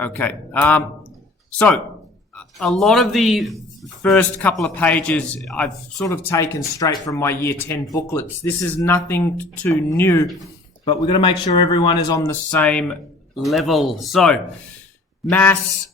Okay. So a lot of the first couple of pages I've sort of taken straight from my Year 10 booklets. This is nothing too new, but we're going to make sure everyone is on the same level. So, mass,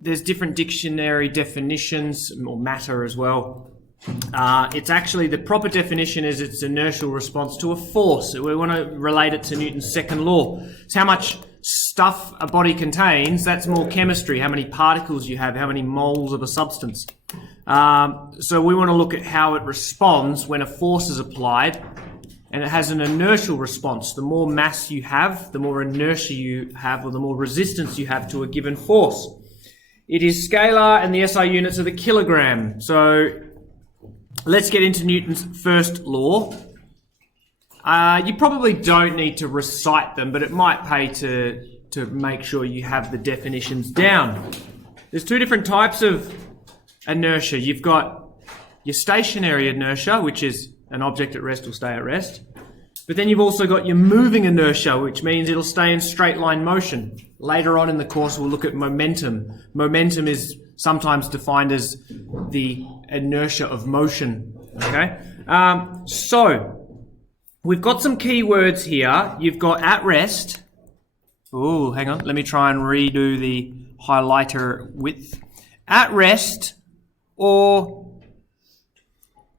there's different dictionary definitions, or matter as well. It's actually, the proper definition is its inertial response to a force. We want to relate it to Newton's second law. It's how much stuff a body contains. That's more chemistry, how many particles you have, how many moles of a substance. So we want to look at how it responds when a force is applied, and it has an inertial response. The more mass you have, the more inertia you have, or the more resistance you have to a given force. It is scalar, and the SI units are the kilogram. So let's get into Newton's first law. You probably don't need to recite them, but it might pay to make sure you have the definitions down. There's two different types of inertia. You've got your stationary inertia, which is an object at rest will stay at rest. But then you've also got your moving inertia, which means it'll stay in straight line motion. Later on in the course, we'll look at momentum. Momentum is sometimes defined as the inertia of motion. Okay? So we've got some key words here. You've got at rest. Oh, hang on. Let me try and redo the highlighter width. At rest or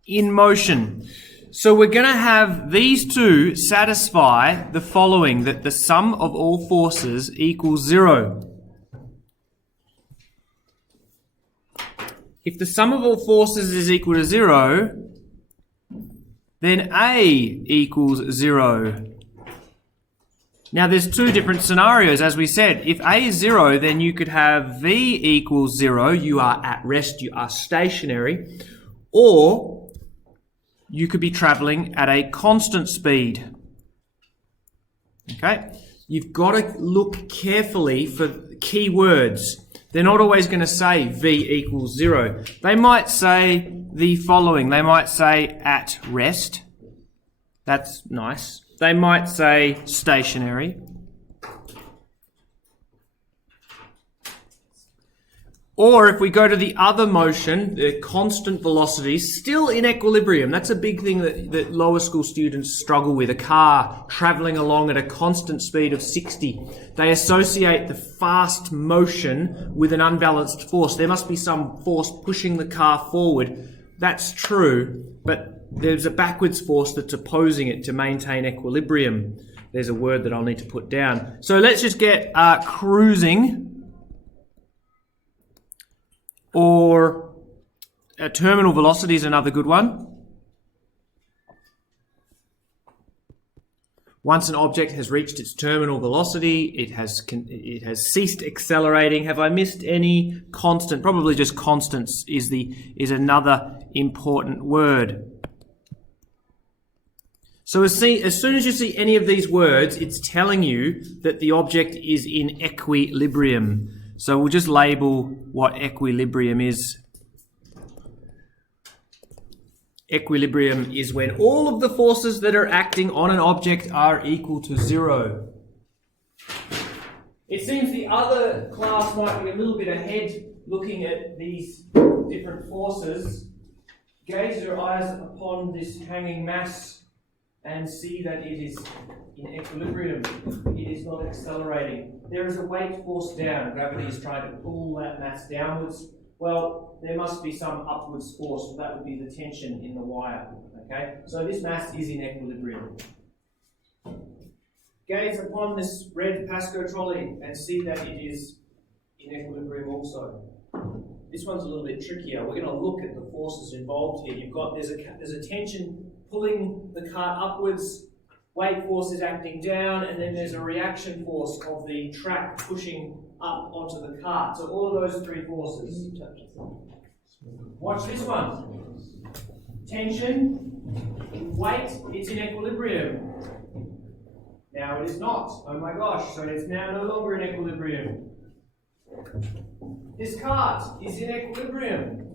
in motion. So we're going to have these two satisfy the following, that the sum of all forces equals 0. If the sum of all forces is equal to 0, then A equals 0. Now there's two different scenarios, as we said. If A is 0, then you could have V equals 0, you are at rest, you are stationary, or you could be travelling at a constant speed. Okay? You've got to look carefully for key words. They're not always going to say V equals 0. They might say the following. They might say at rest. That's nice. They might say stationary. Or if we go to the other motion, the constant velocity, still in equilibrium. That's a big thing that lower school students struggle with. A car travelling along at a constant speed of 60. They associate the fast motion with an unbalanced force. There must be some force pushing the car forward. That's true, but there's a backwards force that's opposing it to maintain equilibrium. There's a word that I'll need to put down. So let's just get cruising. Or terminal velocity is another good one. Once an object has reached its terminal velocity, it has ceased accelerating. Have I missed any? Constant, probably just constants is another important word. So as soon as you see any of these words, it's telling you that the object is in equilibrium. So we'll just label what equilibrium is. Equilibrium is when all of the forces that are acting on an object are equal to 0. It seems the other class might be a little bit ahead looking at these different forces. Gaze your eyes upon this hanging mass and see that it is in equilibrium. It is not accelerating. There is a weight force down. Gravity is trying to pull that mass downwards. Well, there must be some upwards force. That would be the tension in the wire. Okay? So this mass is in equilibrium. Gaze upon this red Pasco trolley and see that it is in equilibrium also. This one's a little bit trickier. We're going to look at the forces involved here. There's a tension pulling the car upwards, weight force is acting down, and then there's a reaction force of the track pushing up onto the cart. So all of those three forces. Watch this one. Tension, weight, it's in equilibrium. Now it is not. Oh my gosh, so it's now no longer in equilibrium. This cart is in equilibrium.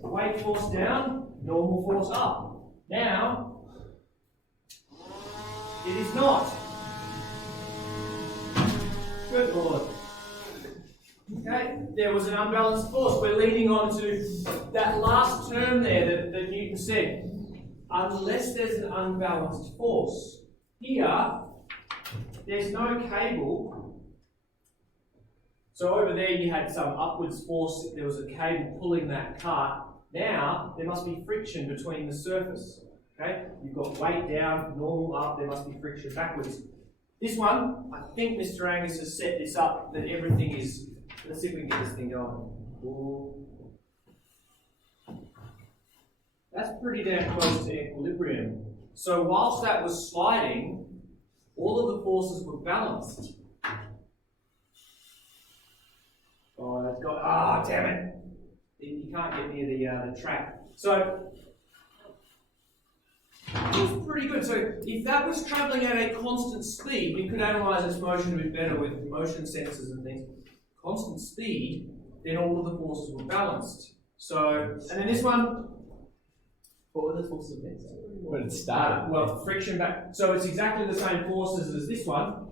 Weight force down, normal force up. Now, it is not. Good Lord. Okay, there was an unbalanced force. We're leading on to that last term there that Newton said. Unless there's an unbalanced force. Here, there's no cable. So over there you had some upwards force. There was a cable pulling that cart. Now, there must be friction between the surface. Okay, you've got weight down, normal up, there must be friction backwards. This one, I think Mr. Angus has set this up that everything is. Let's see if we can get this thing going. Ooh. That's pretty damn close to equilibrium. So whilst that was sliding, all of the forces were balanced. Oh, that's got. Damn it! You can't get near the track. So it was pretty good. So if that was travelling at a constant speed, we could analyse its motion a bit better with motion sensors and things. Constant speed, then all of the forces were balanced. So, and then this one. What were the forces against it? When it started. Well, friction back. So it's exactly the same forces as this one.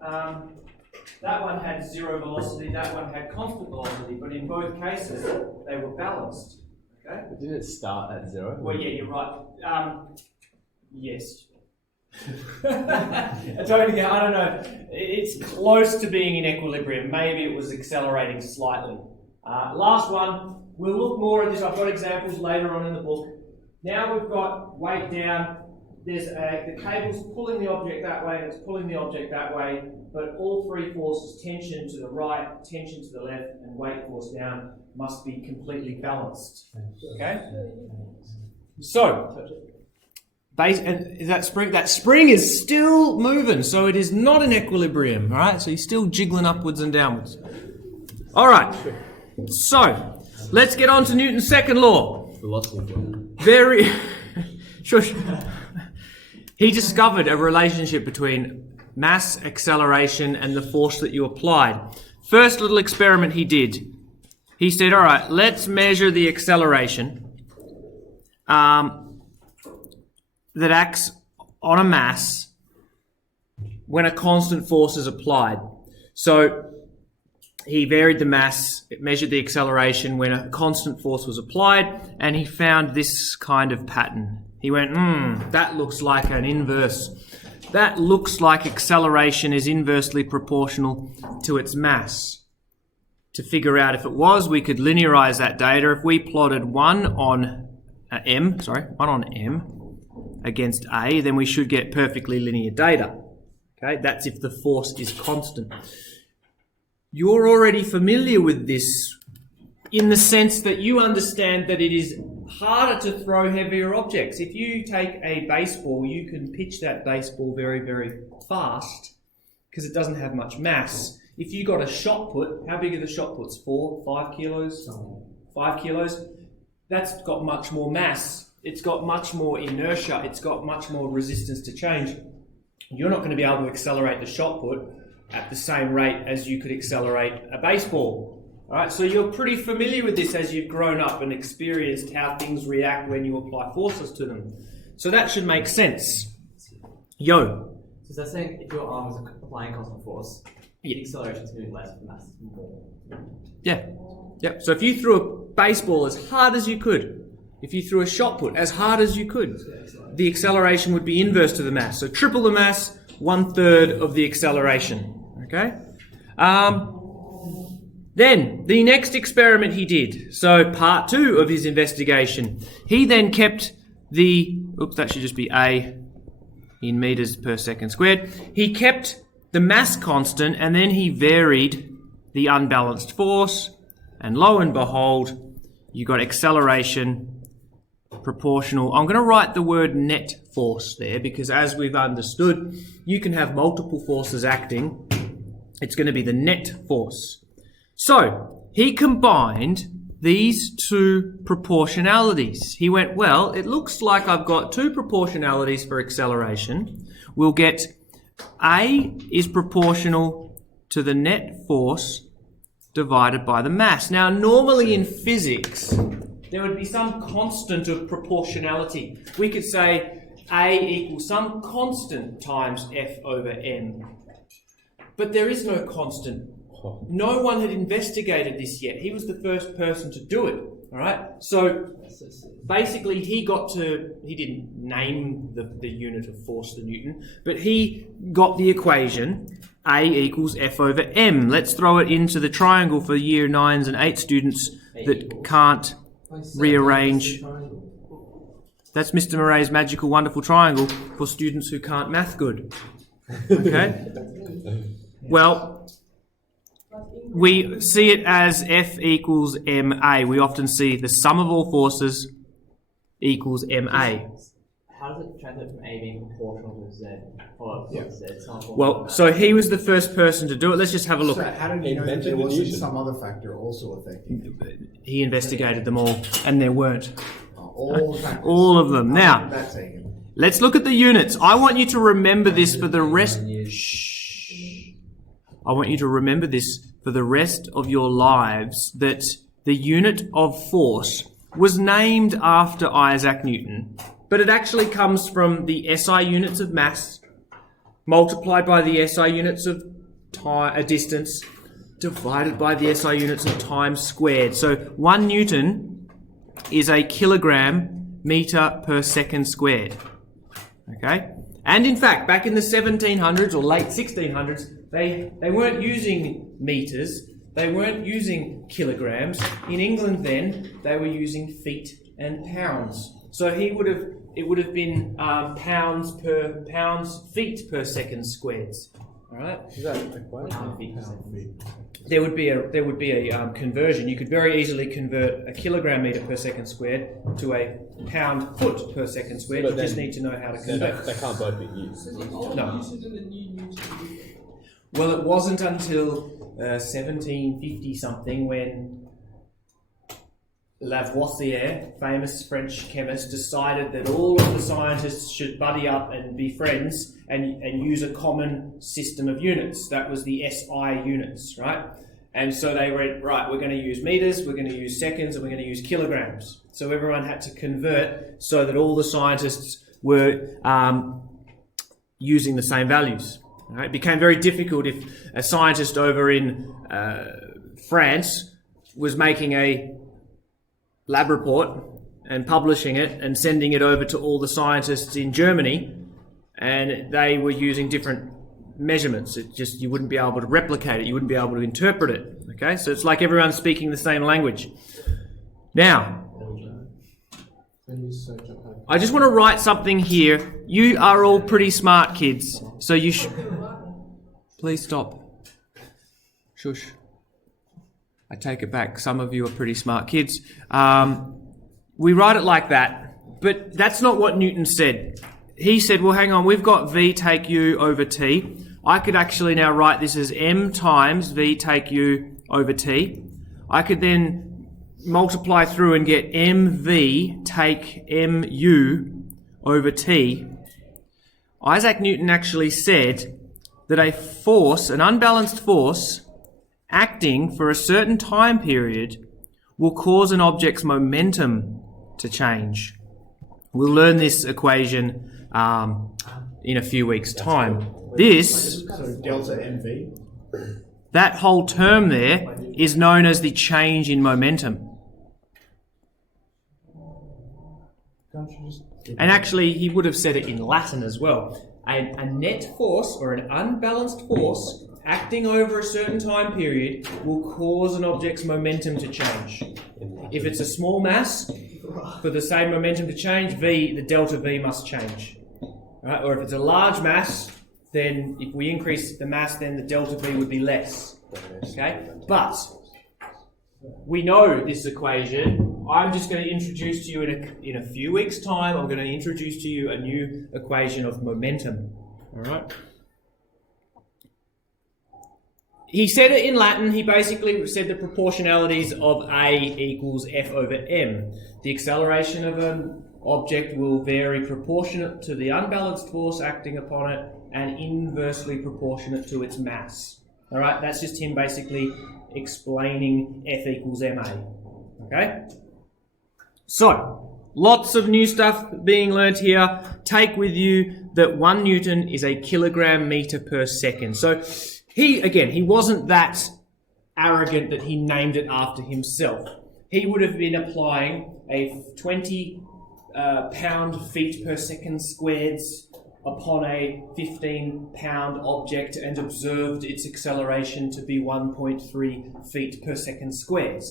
That one had zero velocity, that one had constant velocity, but in both cases, they were balanced. Okay? But didn't it start at zero? Well, yeah, you're right. Yes. I don't know. It's close to being in equilibrium. Maybe it was accelerating slightly. Last one. We'll look more at this. I've got examples later on in the book. Now we've got weight down. There's the cable's pulling the object that way and it's pulling the object that way, but all three forces, tension to the right, tension to the left, and weight force down, must be completely balanced. Okay? So, and that spring is still moving, so it is not in equilibrium, all right? So you're still jiggling upwards and downwards. All right. So, let's get on to Newton's second law. Very shush. He discovered a relationship between mass, acceleration, and the force that you applied. First little experiment he did. He said, all right, let's measure the acceleration that acts on a mass when a constant force is applied. So he varied the mass, measured the acceleration when a constant force was applied, and he found this kind of pattern. He went, that looks like an inverse. That looks like acceleration is inversely proportional to its mass. To figure out if it was, we could linearize that data. If we plotted 1 on M against A, then we should get perfectly linear data. Okay, that's if the force is constant. You're already familiar with this in the sense that you understand that it is harder to throw heavier objects. If you take a baseball, you can pitch that baseball very, very fast because it doesn't have much mass. If you got a shot put, how big are the shot puts? 4, 5 kilos? 5 kilos? That's got much more mass. It's got much more inertia. It's got much more resistance to change. You're not going to be able to accelerate the shot put at the same rate as you could accelerate a baseball. All right, so you're pretty familiar with this as you've grown up and experienced how things react when you apply forces to them. So that should make sense. Yo. So that's saying if your arm is applying constant force, the acceleration is going to be less, the mass is more. Yeah. Yep. So if you threw a baseball as hard as you could, if you threw a shot put as hard as you could, the acceleration would be inverse to the mass. So triple the mass, 1/3 of the acceleration. Okay? Then, the next experiment he did, so part 2 of his investigation, he then kept that should just be A in meters per second squared. He kept the mass constant and then he varied the unbalanced force, and lo and behold, you got acceleration proportional. I'm going to write the word net force there because as we've understood, you can have multiple forces acting. It's going to be the net force. So, he combined these two proportionalities. He went, well, it looks like I've got two proportionalities for acceleration. We'll get A is proportional to the net force divided by the mass. Now, normally in physics, there would be some constant of proportionality. We could say A equals some constant times F over M. but there is no constant. No one had investigated this yet. He was the first person to do it. All right. So basically, he didn't name the unit of force, the Newton, but he got the equation A equals F over M. Let's throw it into the triangle for year 9s and 8 students that can't rearrange. That's Mr. Murray's magical, wonderful triangle for students who can't math good. Okay? Well, we see it as F equals MA. We often see the sum of all forces equals MA. How does it translate from A being proportional to Z? Or Z? Well, so he was the first person to do it. Let's just have a look. So how did you know that there wasn't some other factor also affecting it? He investigated them all, and there weren't. All the factors. All of them. How Now, did that take it? let's look at the units. I want you to remember this for the rest. Shh. I want you to remember this for the rest of your lives, that the unit of force was named after Isaac Newton, but it actually comes from the SI units of mass multiplied by the SI units of time, distance, divided by the SI units of time squared. So 1 Newton is a kilogram meter per second squared. Okay? And in fact, back in the 1700s or late 1600s, they weren't using meters, they weren't using kilograms. In England then, they were using feet and pounds. So it would have been pounds, feet per second squares. All right. Is that equation? There would be a conversion. You could very easily convert a kilogram meter per second squared to a pound foot per second squared. But You just then- need to know how to They convert. can't both be used. No. Well, it wasn't until 1750 something when Lavoisier, famous French chemist, decided that all of the scientists should buddy up and be friends and use a common system of units. That was the SI units, right? And so they went, right, we're going to use meters, we're going to use seconds, and we're going to use kilograms. So everyone had to convert so that all the scientists were using the same values. Right? It became very difficult if a scientist over in France was making a lab report and publishing it and sending it over to all the scientists in Germany, and they were using different measurements. It just, you wouldn't be able to replicate it, you wouldn't be able to interpret it. Okay, so it's like everyone's speaking the same language. Now, I just want to write something here. You are all pretty smart kids, so you should... Please stop. Shush. I take it back. Some of you are pretty smart kids. We write it like that, but that's not what Newton said. He said, well, hang on, we've got V take U over T. I could actually now write this as M times V take U over T. I could then multiply through and get MV take MU over T. Isaac Newton actually said that a force, an unbalanced force, acting for a certain time period will cause an object's momentum to change. We'll learn this equation in a few weeks' time. This, So delta MV. that whole term there, is known as the change in momentum. And actually, he would have said it in Latin as well. A net force, or an unbalanced force, acting over a certain time period will cause an object's momentum to change. If it's a small mass, for the same momentum to change, V, the delta V must change. Right? Or if it's a large mass, then if we increase the mass, then the delta V would be less. Okay? But we know this equation. I'm just going to introduce to you in a few weeks' time, I'm going to introduce to you a new equation of momentum. All right? He said it in Latin. He basically said the proportionalities of A equals F over M. The acceleration of an object will vary proportionate to the unbalanced force acting upon it and inversely proportionate to its mass. All right, that's just him basically explaining F equals MA. Okay? So, lots of new stuff being learnt here. Take with you that 1 Newton is a kilogram meter per second. So, he wasn't that arrogant that he named it after himself. He would have been applying a 20 pound-feet per second squared upon a 15-pound object and observed its acceleration to be 1.3 feet per second squared.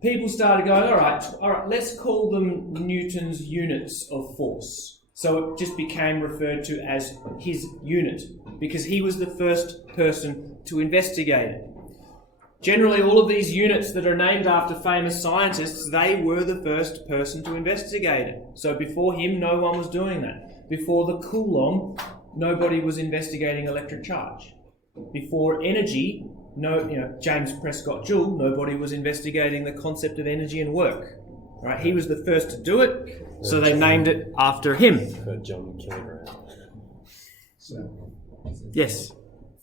People started going, all right, let's call them Newton's units of force. So it just became referred to as his unit, because he was the first person to investigate it. Generally, all of these units that are named after famous scientists, they were the first person to investigate it. So before him, no one was doing that. Before the Coulomb, nobody was investigating electric charge. Before energy, James Prescott Joule, nobody was investigating the concept of energy and work. Right? He was the first to do it, so they named it after him. John Kilgrave. So, Yes.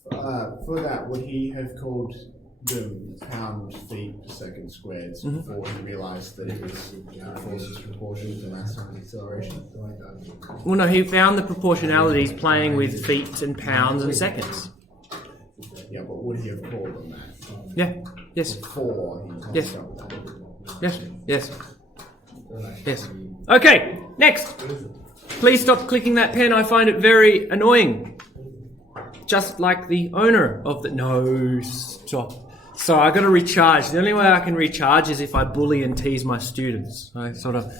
for that, would he have called them pound feet per second squared before he realised that it was force is proportional to mass times acceleration? Well, no, he found the proportionalities playing with feet and pounds and seconds. Yeah, but would he have called them that Yeah. Yes. before he Yes. constructed that? Yes. Yes. Yes. Okay, next. Please stop clicking that pen. I find it very annoying. Just like the owner of the... No, stop. So I got to recharge. The only way I can recharge is if I bully and tease my students. I sort of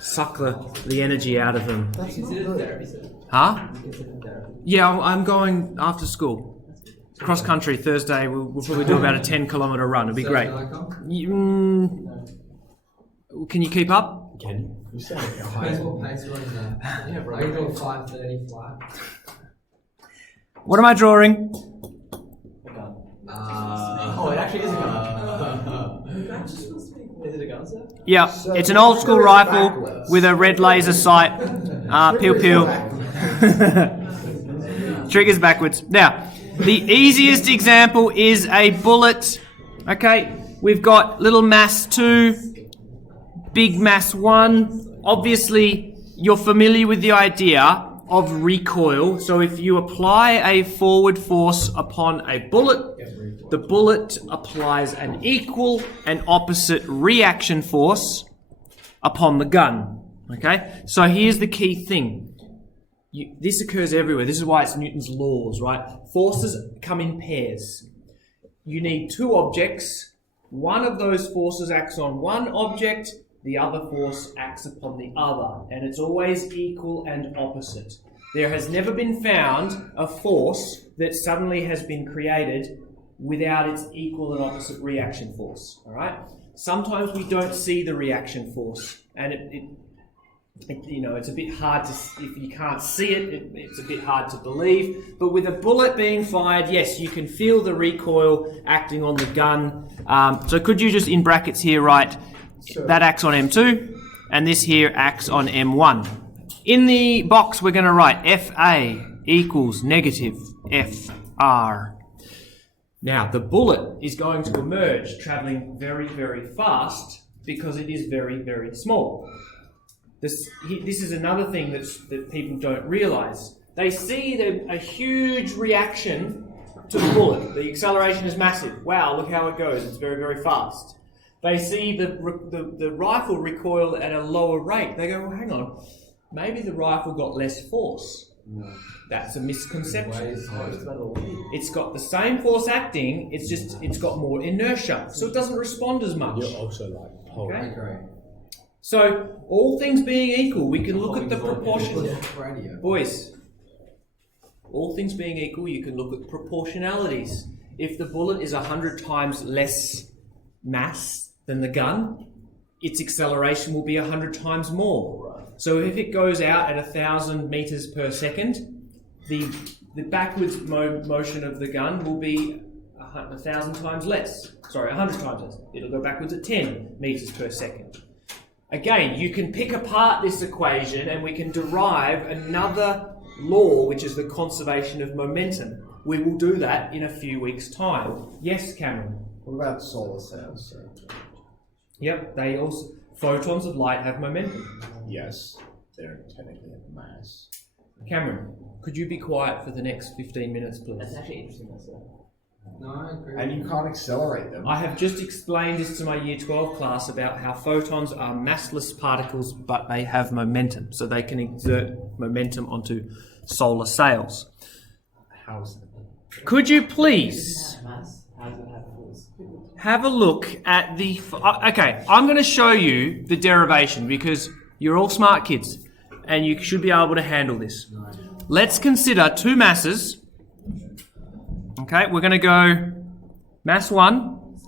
suck the energy out of them. Consider therapy, sir. Huh? Consider therapy. Yeah, I'm going after school. Cross country Thursday. We'll probably do about a 10-kilometre run. It'll be great. Can you keep up? Can you? You sound like a high Depends school. what pace you're on. Yeah, bro. I can do a 5:30 flat. What am I drawing? Oh, it actually is a gun. Is it a gun, sir? Yeah, So it's an old school it's rifle backwards. with a red laser sight. Pew pew. Triggers backwards. Now, the easiest example is a bullet. Okay, we've got little mass 2, big mass 1. Obviously, you're familiar with the idea of recoil. So if you apply a forward force upon a bullet, the bullet applies an equal and opposite reaction force upon the gun. Okay? So here's the key thing. This occurs everywhere. This is why it's Newton's laws, right? Forces come in pairs. You need two objects. One of those forces acts on one object, the other force acts upon the other, and it's always equal and opposite. There has never been found a force that suddenly has been created without its equal and opposite reaction force. All right. Sometimes we don't see the reaction force, and it's a bit hard to, if you can't see it, it's a bit hard to believe. But with a bullet being fired, yes, you can feel the recoil acting on the gun. So could you just in brackets here write that acts on M2, and this here acts on M1. In the box, we're going to write FA equals negative FR. Now, the bullet is going to emerge travelling very, very fast because it is very, very small. This is another thing that people don't realise. They see a huge reaction to the bullet. The acceleration is massive. Wow, look how it goes. It's very, very fast. They see the rifle recoil at a lower rate. They go, well, hang on, maybe the rifle got less force. No. That's a misconception. It's got the same force acting, it's got more inertia, so it doesn't respond as much. You're also like Paul. Okay. So, all things being equal, we can look at the proportion. Boys, all things being equal, you can look at proportionalities. If the bullet is 100 times less mass than the gun, its acceleration will be 100 times more. So if it goes out at 1,000 meters per second, the backwards motion of the gun will be 1,000 times less. Sorry, 100 times less. It'll go backwards at 10 meters per second. Again, you can pick apart this equation and we can derive another law, which is the conservation of momentum. We will do that in a few weeks' time. Yes, Cameron? What about solar cells? Yep, they also... Photons of light have momentum. Yes, they're technically a mass. Cameron, could you be quiet for the next 15 minutes, please? That's actually interesting, though, sir. No, I agree. And you can't accelerate them. I have just explained this to my Year 12 class about how photons are massless particles, but they have momentum, so they can exert momentum onto solar sails. How's that? Could you please Mass? How does it have force? have a look at the... Okay, I'm going to show you the derivation because you're all smart kids and you should be able to handle this. Let's consider two masses. Okay, we're going to go mass 1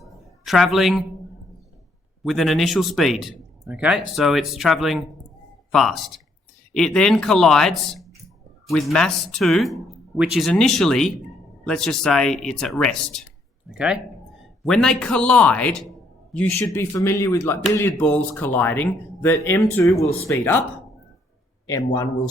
traveling with an initial speed. Okay, so it's traveling fast. It then collides with mass 2, which is initially, let's just say it's at rest. Okay? When they collide, you should be familiar with like billiard balls colliding, that M2 will speed up, M1 will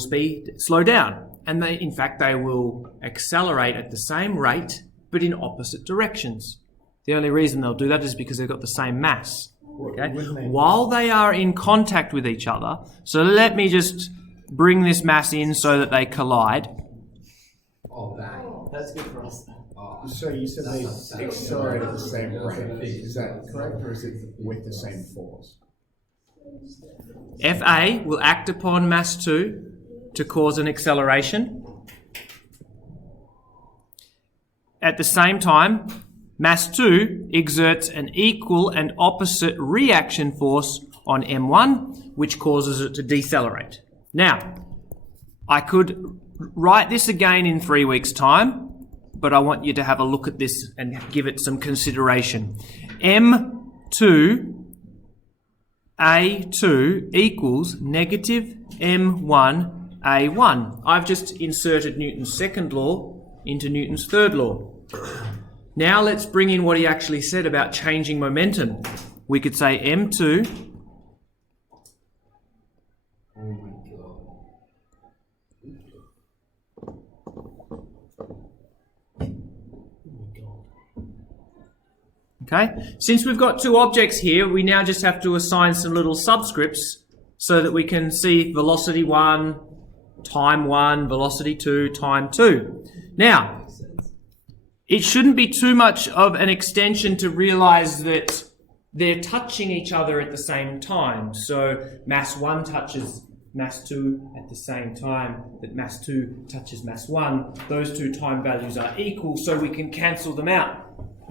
slow down. And they, in fact, they will accelerate at the same rate, but in opposite directions. The only reason they'll do that is because they've got the same mass. Okay? While they are in contact with each other, so let me just bring this mass in so that they collide. Oh, bang. That's good for us. Oh, So you said they accelerate at the same rate. Is that correct, or is it with the same force? Fa will act upon mass 2 to cause an acceleration. At the same time, mass 2 exerts an equal and opposite reaction force on M1, which causes it to decelerate. Now, I could write this again in 3 weeks' time, but I want you to have a look at this and give it some consideration. M2 A2 equals negative M1 A1. I've just inserted Newton's second law into Newton's third law. Now let's bring in what he actually said about changing momentum. We could say M2 oh my god. Okay, since we've got two objects here, we now just have to assign some little subscripts so that we can see velocity 1, time 1, velocity 2, time 2. Now, it shouldn't be too much of an extension to realize that they're touching each other at the same time. So mass 1 touches mass 2 at the same time that mass 2 touches mass 1. Those two time values are equal, so we can cancel them out.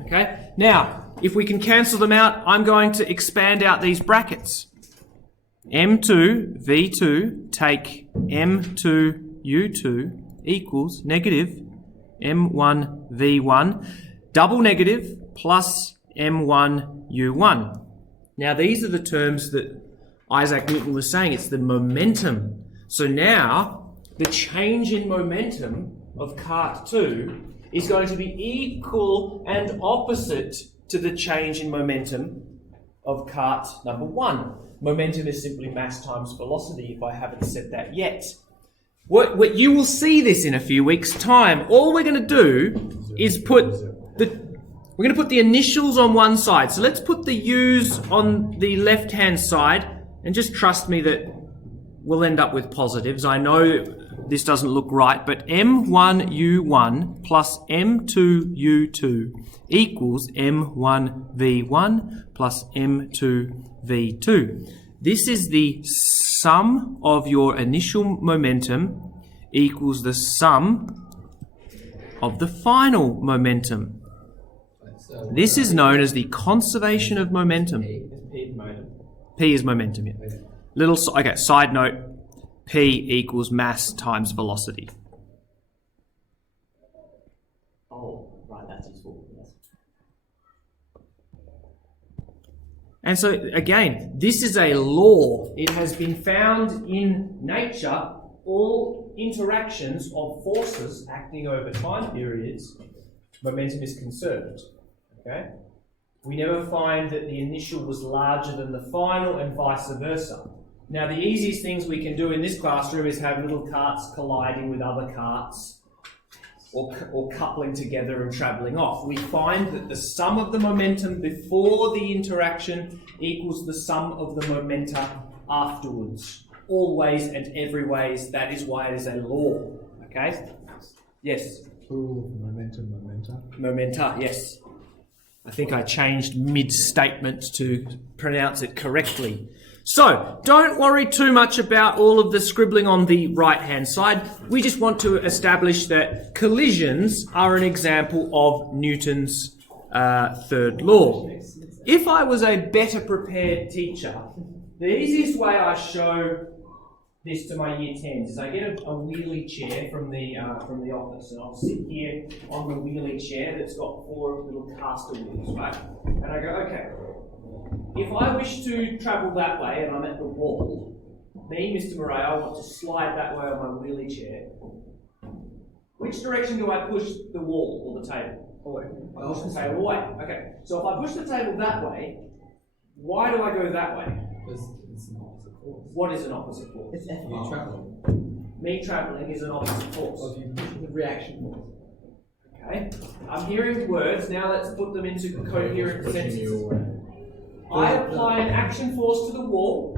Okay? Now, if we can cancel them out, I'm going to expand out these brackets. M2 V2 take M2 U2 equals negative M1 V1 double negative plus M1 U1. Now, these are the terms that Isaac Newton was saying. It's the momentum. So now, the change in momentum of cart 2 is going to be equal and opposite to the change in momentum of cart number 1. Momentum is simply mass times velocity, if I haven't said that yet. What you will see this in a few weeks' time. All we're going to do is put the initials on one side. So let's put the U's on the left-hand side, and just trust me that we'll end up with positives. I know this doesn't look right, but M1U1 plus M2U2 equals M1V1 plus M2V2. This is the sum of your initial momentum equals the sum of the final momentum. So, This is known as the conservation of momentum. P is momentum. P is momentum, yeah. Side note, P equals mass times velocity. Oh, right, that's useful. Yes. And so, again, this is a law. It has been found in nature. All interactions of forces acting over time periods, momentum is conserved. Okay? We never find that the initial was larger than the final and vice versa. Now, the easiest things we can do in this classroom is have little carts colliding with other carts or coupling together and travelling off. We find that the sum of the momentum before the interaction equals the sum of the momenta afterwards. always and every ways. That is why it is a law. Okay? Yes. Plural of momentum, momenta. Momenta, yes. I think I changed mid-statement to pronounce it correctly. So, don't worry too much about all of the scribbling on the right-hand side. We just want to establish that collisions are an example of Newton's third law. If I was a better prepared teacher, the easiest way I show this to my year 10s is I get a wheelie chair from the office, and I'll sit here on the wheelie chair that's got 4 little caster wheels, right? And I go, okay, if I wish to travel that way and I'm at the wall, me, Mr. Murray, I want to slide that way on my wheelie chair. Which direction do I push the wall or the table? Away. I push the table away. Okay, so if I push the table that way, why do I go that way? Because it's an opposite force. What is an opposite force? It's F. You travel. Me travelling is an opposite force. Well, if you push The reaction force. Okay, I'm hearing words, now let's put them into coherent sentences. I apply an action force to the wall.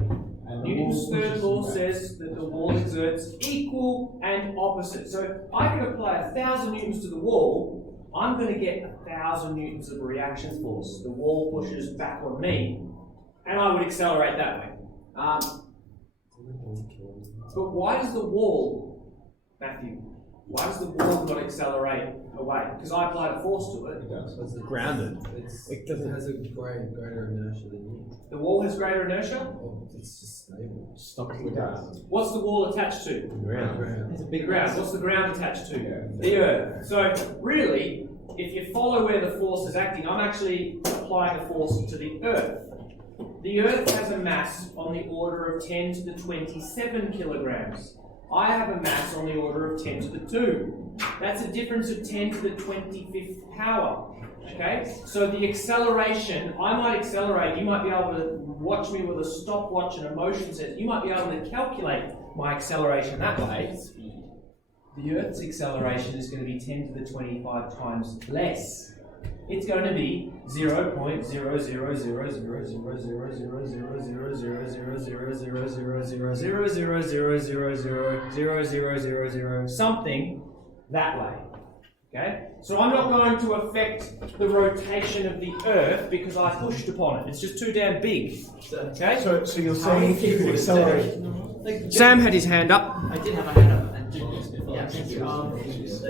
Newton's third law says that the wall exerts equal and opposite. So I can apply 1,000 newtons to the wall, I'm going to get 1,000 newtons of reaction force. The wall pushes back on me, and I would accelerate that way. But why does the wall, Matthew, why does the wall not accelerate away? Because I applied a force to it. It's Grounded. It has a greater inertia than you. The wall has greater inertia. Oh, it's just stable. Stop the ground. What's the wall attached to? Ground. It's a The big ground. What's the ground attached to? The earth. So really, if you follow where the force is acting, I'm actually applying a force to the earth. The earth has a mass on the order of 10 to the 27 kilograms. I have a mass on the order of 10 to the 2. That's a difference of 10 to the 25th power. Okay? So the acceleration, I might accelerate, you might be able to watch me with a stopwatch and a motion sensor. You might be able to calculate my acceleration that way. The Earth's acceleration is going to be 10 to the 25 times less. It's going to be 0.00000000000000000000000000000000000000000000000000000000000000000000000000000000000000000000000000000000000000000000000000000000000000000000000000000000000000000000000000000000000000000000000000000000000000000000000000000000000000000000000000000000000000000000000000000000000000000000000000000000000000000000000000000000000000000000000000000000000000000000000000000000000000000000000000000000000000000000000000000000000000000000000000000000000000000000000000000000000000000000000000000000000000000000000000000000000000000000000000000000000000000000000000000000000000000000000000000000000000000000000000000000000000000000000000000000000000000000000000000000000000000000000000000000000000000000000000000000000000000000000000000 rotation of the Earth because I pushed upon it. It's just too damn big. Okay? So I pushed upon it. It's just too damn big. Okay? So you're saying if you could accelerate. Sam had his hand up. I did have my hand up. And yeah, thank you.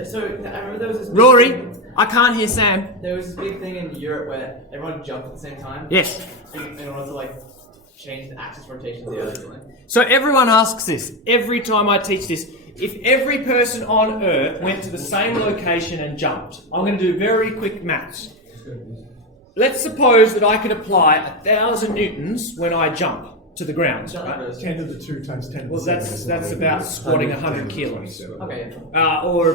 So I remember there was this big Rory, thing- I can't hear Sam. There was this big thing in Europe where everyone jumped at the same time. Yes. In order to like change the axis rotation of the Earth or something. So everyone asks this every time I teach this. If every person on Earth went to the same location and jumped, I'm going to do very quick maths. Let's suppose that I could apply 1,000 newtons when I jump to the ground. Right? 10 to the 2 times 10 to the Well, 7 that's about squatting 100 kilos. Okay. Or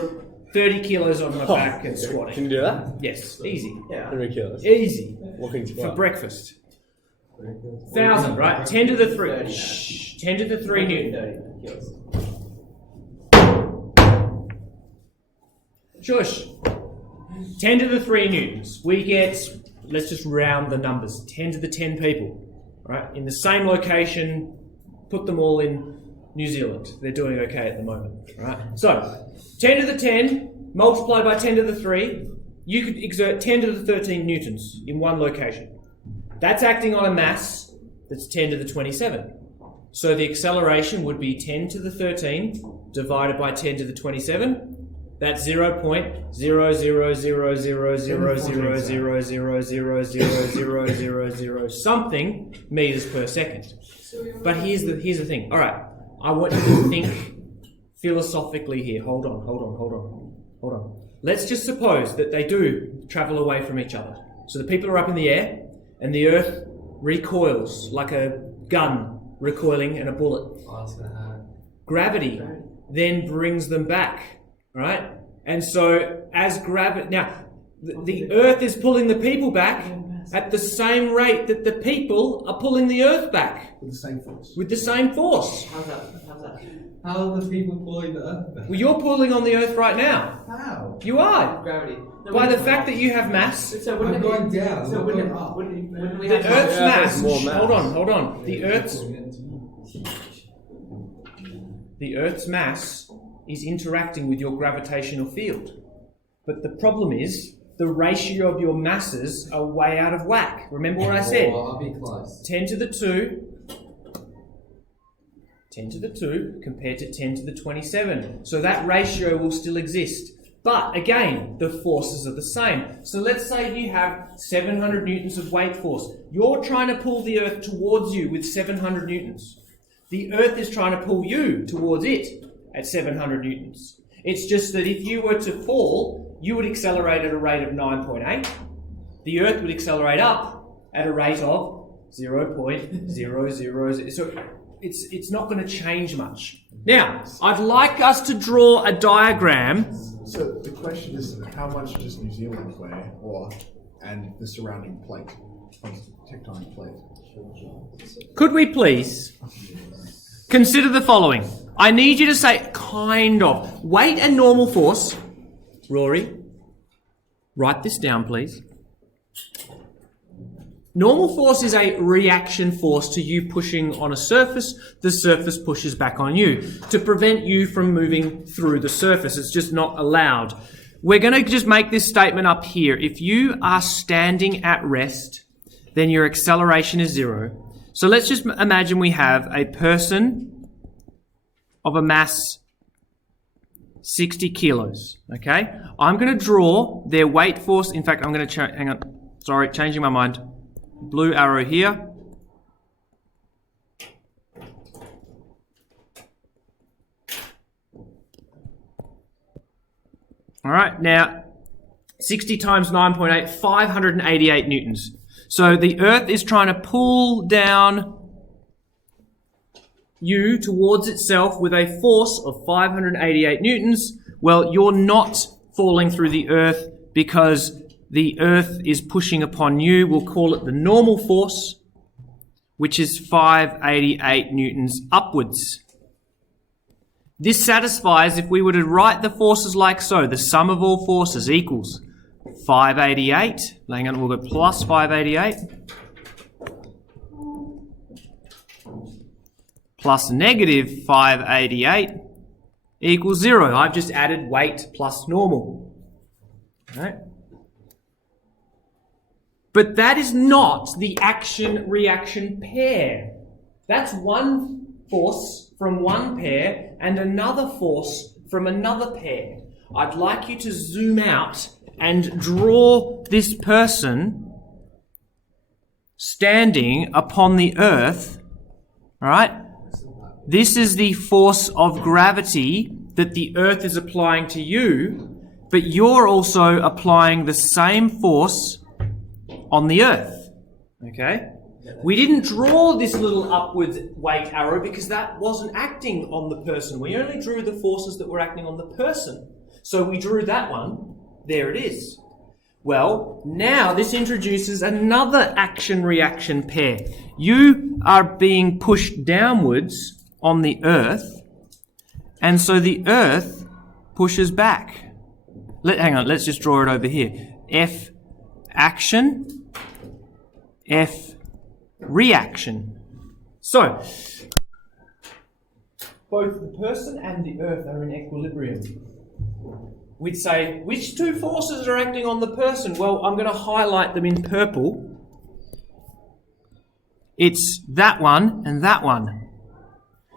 30 kilos on my back and Can squatting. you do that? Yes, easy. Yeah. 100 kilos. Easy. Walking For squat. breakfast. 1,000, right? 10 to the 3. Shh. 10 to the 3 newton. 30 kilos. Shush. 10 to the 3 newtons. We get, let's just round the numbers, 10 to the 10 people, right? In the same location, put them all in New Zealand. They're doing okay at the moment, right? So, 10 to the 10, multiplied by 10 to the 3, you could exert 10 to the 13 newtons in one location. That's acting on a mass that's 10 to the 27. So the acceleration would be 10 to the 13 divided by 10 to the 27. That's 0.00000000000000000 something meters per second. But here's the thing. All right, I want you to think philosophically here. Hold on. Let's just suppose that they do travel away from each other. So the people are up in the air, and the Earth recoils like a gun recoiling and a bullet. Oh, that's gonna happen. Gravity then brings them back, right? And so as gravity, now the Earth is pulling the people back at the same rate that the people are pulling the Earth back With the same force. with the same force. How's that? How are the people pulling the Earth back? Well, you're pulling on the Earth right now. How? You are. Gravity. No, By the wouldn't- fact that you have mass, So wouldn't I'm it be- going down, So not wouldn't going it- up. wouldn't we the have Earth's Yeah, mass, there's more mass. hold on. The Earth's the Earth's mass is interacting with your gravitational field. But the problem is, the ratio of your masses are way out of whack. Remember what I said? Oh, I'll be close. 10 to the 2 compared to 10 to the 27. So that ratio will still exist. But again, the forces are the same. So let's say you have 700 newtons of weight force. You're trying to pull the Earth towards you with 700 newtons. The Earth is trying to pull you towards it at 700 newtons. It's just that if you were to fall, you would accelerate at a rate of 9.8. The Earth would accelerate up at a rate of 0.000. So it's not going to change much. Now, I'd like us to draw a diagram. So the question is, how much does New Zealand weigh, and the surrounding plate, tectonic plate? Could we please consider the following? I need you to say kind of. Weight and normal force. Rory, write this down, please. Normal force is a reaction force to you pushing on a surface. The surface pushes back on you to prevent you from moving through the surface. It's just not allowed. We're going to just make this statement up here. If you are standing at rest, then your acceleration is 0. So let's just imagine we have a person of a mass 60 kilos, okay? I'm going to draw their weight force. In fact, I'm going to changing my mind. Blue arrow here. All right, now 60 times 9.8, 588 newtons. So the Earth is trying to pull down you towards itself with a force of 588 newtons. Well, you're not falling through the Earth because the Earth is pushing upon you. We'll call it the normal force, which is 588 newtons upwards. This satisfies if we were to write the forces like so. The sum of all forces equals 588. Hang on, we'll go plus 588. Plus negative 588 equals 0. I've just added weight plus normal. All right. But that is not the action-reaction pair. That's one force from one pair and another force from another pair. I'd like you to zoom out and draw this person standing upon the Earth. All right? This is the force of gravity that the Earth is applying to you, but you're also applying the same force on the Earth. Okay? We didn't draw this little upwards weight arrow because that wasn't acting on the person. We only drew the forces that were acting on the person. So we drew that one. There it is. Well, now this introduces another action-reaction pair. You are being pushed downwards on the Earth, and so the Earth pushes back. Hang on, let's just draw it over here. F action, F reaction. So, both the person and the Earth are in equilibrium. We'd say, which two forces are acting on the person? Well, I'm going to highlight them in purple. It's that one and that one.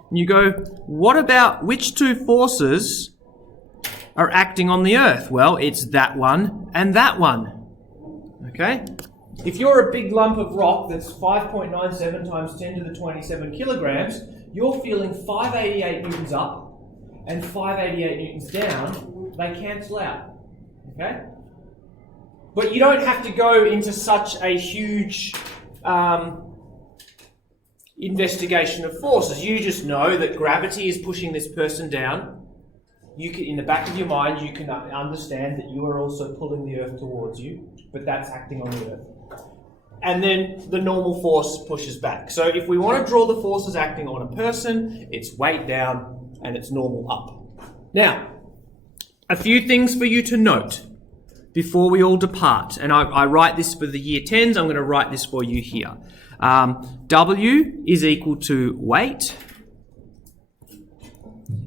And you go, what about which two forces are acting on the Earth? Well, it's that one and that one. Okay? If you're a big lump of rock that's 5.97 times 10 to the 27 kilograms, you're feeling 588 newtons up and 588 newtons down. They cancel out. Okay? But you don't have to go into such a huge investigation of forces. You just know that gravity is pushing this person down. You can, in the back of your mind, you can understand that you are also pulling the Earth towards you, but that's acting on the Earth. And then the normal force pushes back. So if we want to draw the forces acting on a person, it's weight down and it's normal up. Now, a few things for you to note before we all depart. And I write this for the year 10s. I'm going to write this for you here. W is equal to weight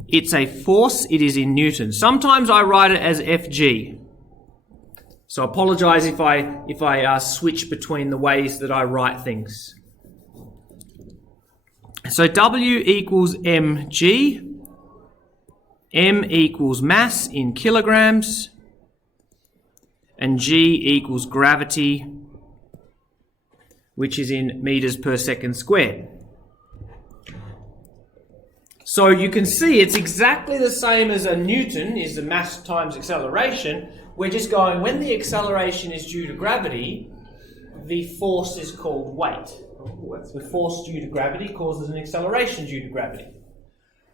It's a force. It is in newtons. Sometimes I write it as Fg. So I apologise if I switch between the ways that I write things. So W equals mg. M equals mass in kilograms. And G equals gravity, which is in meters per second squared. So you can see it's exactly the same as a Newton is the mass times acceleration. We're just going, when the acceleration is due to gravity, the force is called weight. The force due to gravity causes an acceleration due to gravity.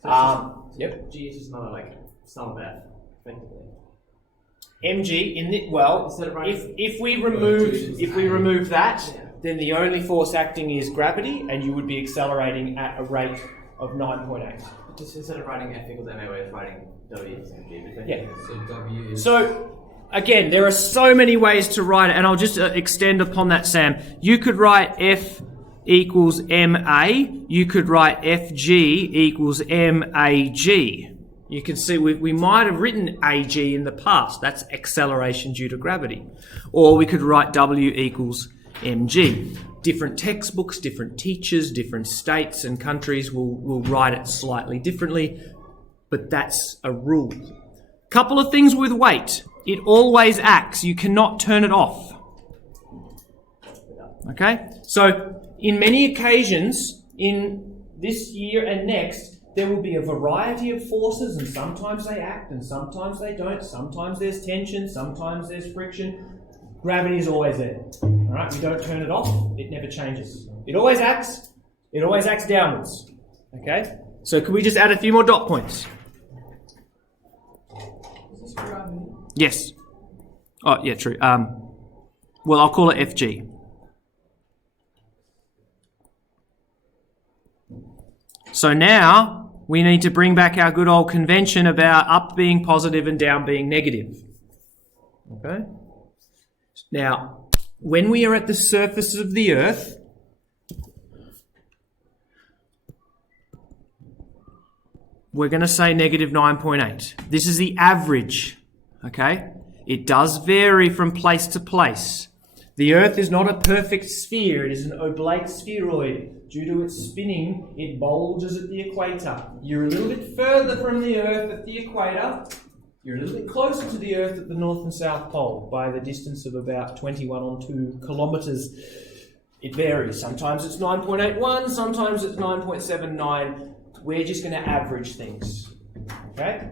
Yep. G is just another like sum of F, effectively. Mg in the, well, Instead of writing- if we remove that, then the only force acting is gravity, and you would be accelerating at a rate of 9.8. Just instead of writing F equals ma, we're writing W equals mg. Yeah. So W is. So again, there are so many ways to write it, and I'll just extend upon that, Sam. You could write F equals ma. You could write Fg equals mag. You can see we might have written ag in the past. That's acceleration due to gravity. Or we could write W equals mg. Different textbooks, different teachers, different states and countries will write it slightly differently, but that's a rule. Couple of things with weight. It always acts. You cannot turn it off. Okay? So, in many occasions, in this year and next, there will be a variety of forces, and sometimes they act and sometimes they don't. Sometimes there's tension, sometimes there's friction. Gravity is always there. Alright, we don't turn it off, it never changes. It always acts downwards. Okay? So could we just add a few more dot points? Yes. Oh, yeah, true. Well, I'll call it Fg. So now we need to bring back our good old convention about up being positive and down being negative. Okay? Now, when we are at the surface of the Earth, we're going to say negative 9.8. This is the average. Okay? It does vary from place to place. The Earth is not a perfect sphere. It is an oblate spheroid. Due to its spinning, it bulges at the equator. You're a little bit further from the Earth at the equator. You're a little bit closer to the Earth at the North and South Pole by the distance of about 21 kilometres. It varies. Sometimes it's 9.81, sometimes it's 9.79. We're just going to average things. Okay?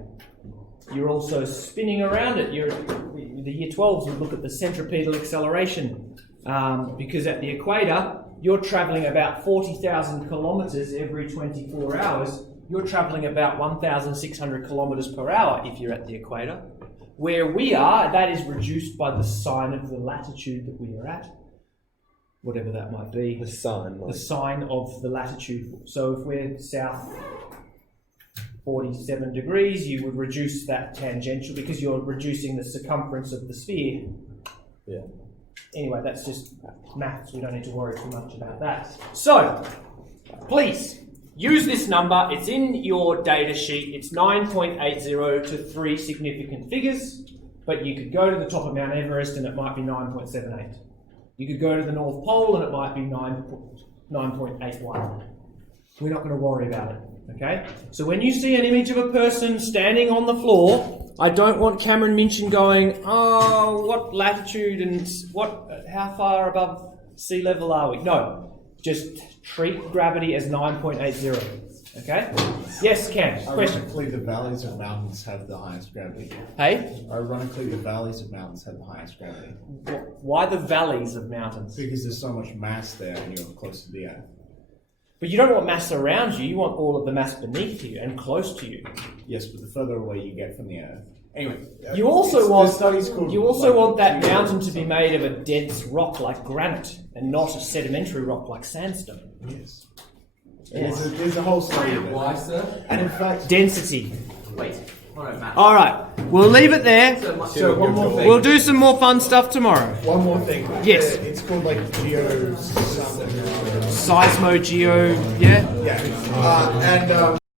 You're also spinning around it. The year 12s would look at the centripetal acceleration because at the equator, you're travelling about 40,000 kilometres every 24 hours. You're travelling about 1,600 kilometres per hour if you're at the equator. Where we are, that is reduced by the sine of the latitude that we are at, whatever that might be. The sun. The sine of the latitude. So if we're south 47 degrees, you would reduce that tangential because you're reducing the circumference of the sphere. Yeah. Anyway, that's just maths. We don't need to worry too much about that. So, please, use this number. It's in your data sheet. It's 9.80 to 3 significant figures, but you could go to the top of Mount Everest and it might be 9.78. You could go to the North Pole and it might be 9.81. We're not going to worry about it, okay? So when you see an image of a person standing on the floor, I don't want Cameron Minchin going, oh, what latitude and how far above sea level are we? No, just treat gravity as 9.80, okay? Yes, Cam, question. Ironically, the valleys of mountains have the highest gravity. Hey? Ironically, the valleys of mountains have the highest gravity. Why the valleys of mountains? Because there's so much mass there and you're close to the Earth. But you don't want mass around you, you want all of the mass beneath you and close to you. Yes, but the further away you get from the Earth. Anyway, You also want that geos mountain or to be made of a dense rock like granite and not a sedimentary rock like sandstone. Yes. Yes. There's a whole study of it. Why, sir? And in fact, Density. Wait. Alright, Matt. Alright, we'll leave it there. so one more thing. We'll do some more fun stuff tomorrow. One more thing. Yes. It's called like geo something. Seismogeo, yeah? Yeah. And